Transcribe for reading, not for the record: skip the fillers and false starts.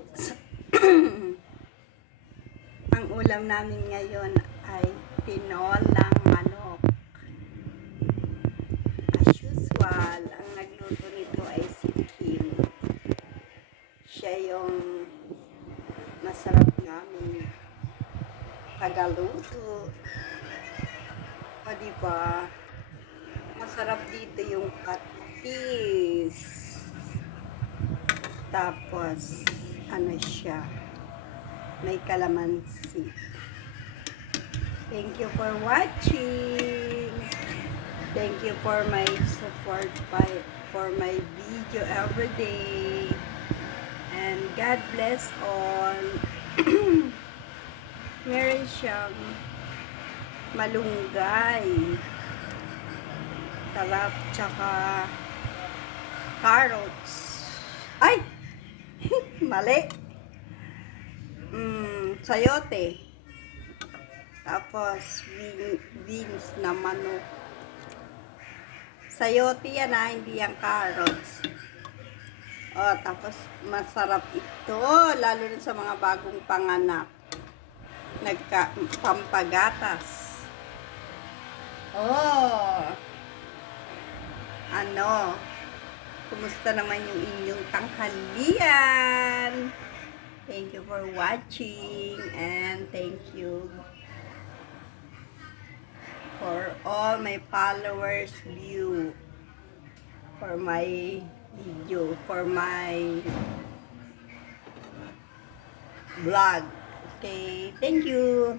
guys. Ang ulam namin ngayon ay tinolang manok. As usual, ang nagluto nito ay si Kim. Siya yung masarap namin tagaluto. O diba? Masarap dito yung patis. Tapos, ano siya, may kalamansi. Thank you for watching. Thank you for my support for my video every day. And God bless all. Meron siyang malunggay, talap, tsaka carrots. Ay! Mali. Sayote. Tapos, beans na manok. Sayote yan hindi yung carrots. Oh, tapos, masarap ito. Lalo na sa mga bagong panganak. Pampagatas. Oh! Ano? Kumusta naman yung inyong tanghalian? Thank you for watching and thank you for all my followers view for my video, for my vlog. Okay, thank you.